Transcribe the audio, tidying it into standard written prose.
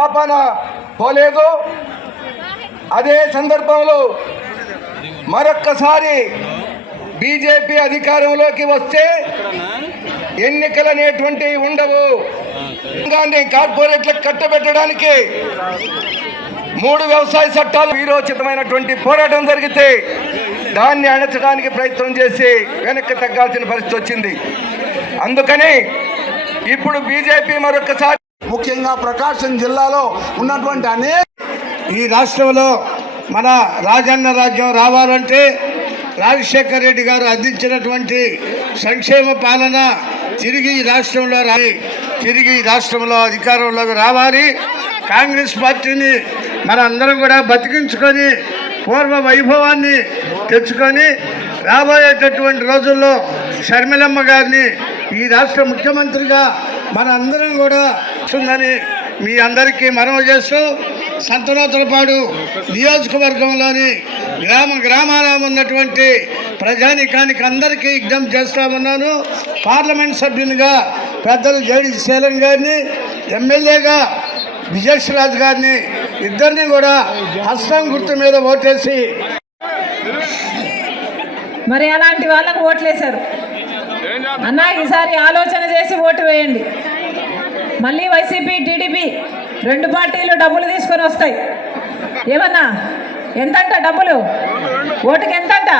పాపాన పోలేదు. అదే సందర్భంలో మరొక్కసారి బీజేపీ అధికారంలోకి వస్తే ఎన్నికలు అనేటువంటివి ఉండవు. కార్పొరేట్లకు కట్టబెట్టడానికి 3 వ్యవసాయ చట్టాలు వీరోచితమైనటువంటి పోరాటం జరిగితే దాన్ని అణచడానికి ప్రయత్నం చేసి వెనక్కి తగ్గాల్సిన పరిస్థితి వచ్చింది. అందుకని ఇప్పుడు బీజేపీ మరొకసారి ముఖ్యంగా ప్రకాశం జిల్లాలో ఉన్నటువంటి ఈ రాష్ట్రంలో మన రాజన్న రాజ్యం రావాలంటే రాజశేఖర్ రెడ్డి గారు అందించినటువంటి సంక్షేమ పాలన తిరిగి ఈ రాష్ట్రంలో అధికారంలోకి రావాలి. కాంగ్రెస్ పార్టీని మన అందరం కూడా బతికించుకొని పూర్వ వైభవాన్ని తెచ్చుకొని రాబోయేటటువంటి రోజుల్లో షర్మిలమ్మ గారిని ఈ రాష్ట్ర ముఖ్యమంత్రిగా మన అందరం కూడా ఉందని మీ అందరికీ మనవి చేస్తూ సంతనోతులపాడు నియోజకవర్గంలోని గ్రామాల ఉన్నటువంటి ప్రజానికానికి అందరికీ విజ్ఞప్తి చేస్తామన్నాను. పార్లమెంట్ సభ్యునిగా పెద్దలు జేడి శీలం గారిని, ఎమ్మెల్యేగా విజయశ్రాజ్ గారిని ఇద్దరిని కూడా హస్తం గుర్తు మీద ఓటేసి మరి అలాంటి వాళ్ళకు ఓట్లేశారు అన్నా. ఈసారి ఆలోచన చేసి ఓటు వేయండి. మళ్ళీ వైసీపీ టీడీపీ 2 పార్టీలు డబ్బులు తీసుకొని వస్తాయి. ఏమన్నా ఎంతంట డబ్బులు? ఓటుకి ఎంతంట?